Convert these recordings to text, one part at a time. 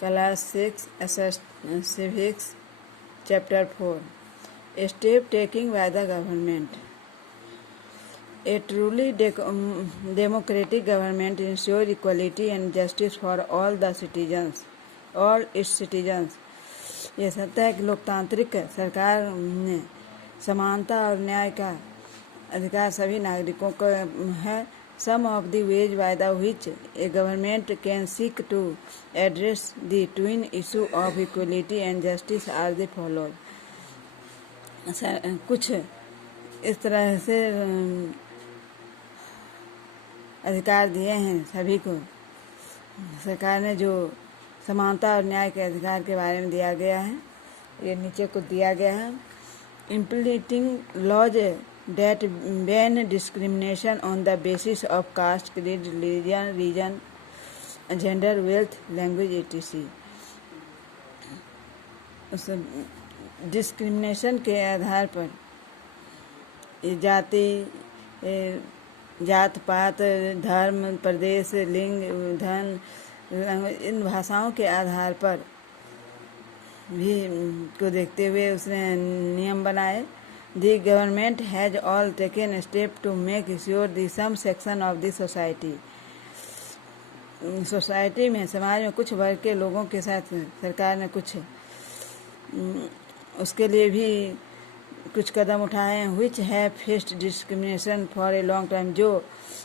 Class 6 Civics, Chapter 4. A step taken by the government. A truly democratic government ensures equality and justice for all its citizens. ये सत्य है कि लोकतांत्रिक सरकार ने समानता और न्याय का अधिकार सभी नागरिकों को है. Some of the ways by the which a government can seek to address the twin issue of equality and justice are the following. कुछ इस तरह से अधिकार दिए हैं सभी को. सरकार ने जो समानता और न्याय के अधिकार के बारे में दिया गया है, ये नीचे को दिया गया है. Implementing laws that ban discrimination on the basis of caste, creed, religion, gender, wealth, language, etc. उस डिस्क्रिमिनेशन के आधार पर जात पात, धर्म, प्रदेश, लिंग, धन, इन भाषाओं के आधार पर भी को देखते हुए उसने नियम बनाए. The government has all taken steps to make sure the some section of the society. Society में, समाज में कुछ वर्ग के लोगों के साथ सरकार ने कुछ उसके लिए भी कुछ कदम उठाए हैं. Which have faced discrimination for a long time. जो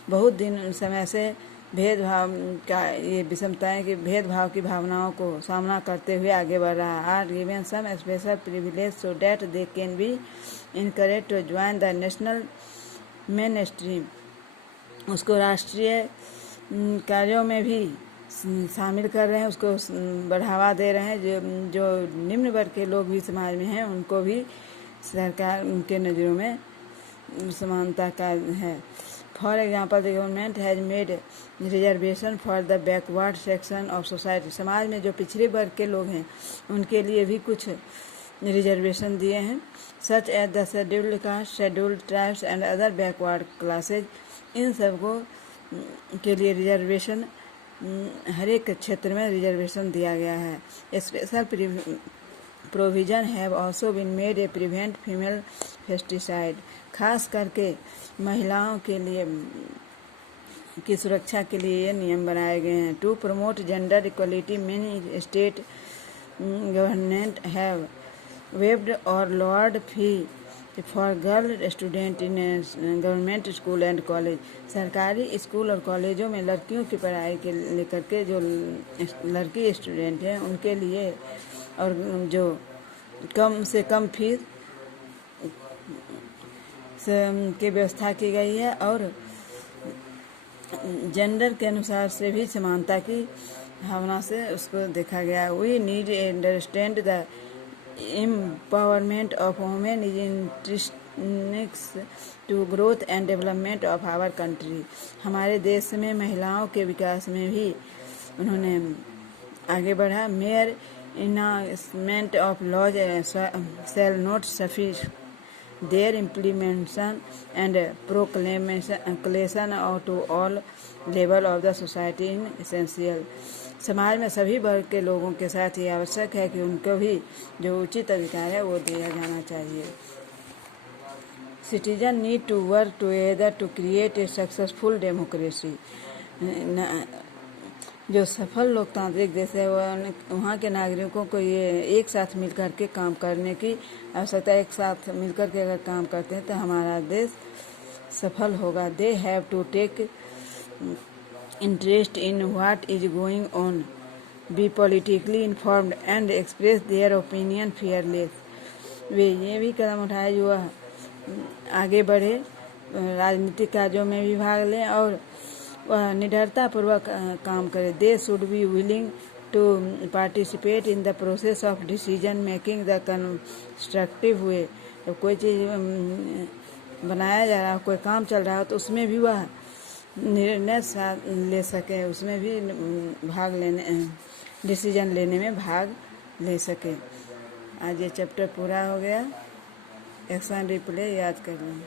बहुत दिन समय से भेदभाव का ये विषमताएं कि भेदभाव की भावनाओं को सामना करते हुए आगे बढ़ रहा है. Are given some special privilege so that they can be encouraged to join the national mainstream. उसको राष्ट्रीय कार्यों में भी शामिल कर रहे हैं, उसको बढ़ावा दे रहे हैं. जो निम्न वर्ग के लोग भी समाज में हैं, उनको भी सरकार उनके नज़रों में समानता का है. For example, the government has made reservation for the backward section of society. समाज में जो पिछड़े वर्ग के लोग हैं, उनके लिए भी कुछ रिजर्वेशन दिए हैं. Such as the scheduled caste, scheduled tribes and other backward classes. इन सबको के लिए रिजर्वेशन हर एक क्षेत्र में रिजर्वेशन दिया गया है. Special provision have also been made a prevent female foeticide. खास करके महिलाओं के लिए की सुरक्षा के लिए ये नियम बनाए गए हैं. To promote gender equality many state government have waived or lowered fee for girl student in government school and college. सरकारी स्कूल और कॉलेजों में लड़कियों की पढ़ाई के लेकर के जो लड़की स्टूडेंट हैं उनके लिए और जो कम से कम फीस की व्यवस्था की गई है. और जेंडर के अनुसार से भी समानता की भावना से उसको देखा गया. We need understand the empowerment of women is intrinsic to growth and development of our country. हमारे देश में महिलाओं के विकास में भी उन्होंने आगे बढ़ा. Mere enactment of laws shall not suffice. Their implementation and proclamation to all level of the society is essential. समाज में सभी वर्ग के लोगों के साथ ये आवश्यक है कि उनको भी जो उचित अधिकार है वो दिया जाना चाहिए. Citizen need to work together to create a successful democracy. जो सफल लोकतांत्रिक देश है वहाँ के नागरिकों को ये एक साथ मिलकर के काम करने की आवश्यकता. एक साथ मिलकर के अगर काम करते हैं तो हमारा देश सफल होगा. They have to take interest in what is going on, be politically informed and express their opinion fearless. वे ये भी कदम उठाए जो आगे बढ़े, राजनीतिक कार्यों में भी भाग लें और वह निडरता पूर्वक काम करें. They should be willing to participate in the process of decision making the constructive way. जब कोई चीज़ बनाया जा रहा हो, कोई काम चल रहा हो तो उसमें भी वह निर्णय ले सके, उसमें भी भाग लेने डिसीजन लेने में भाग ले सके. आज ये चैप्टर पूरा हो गया. एक्शन रिप्ले याद कर लें.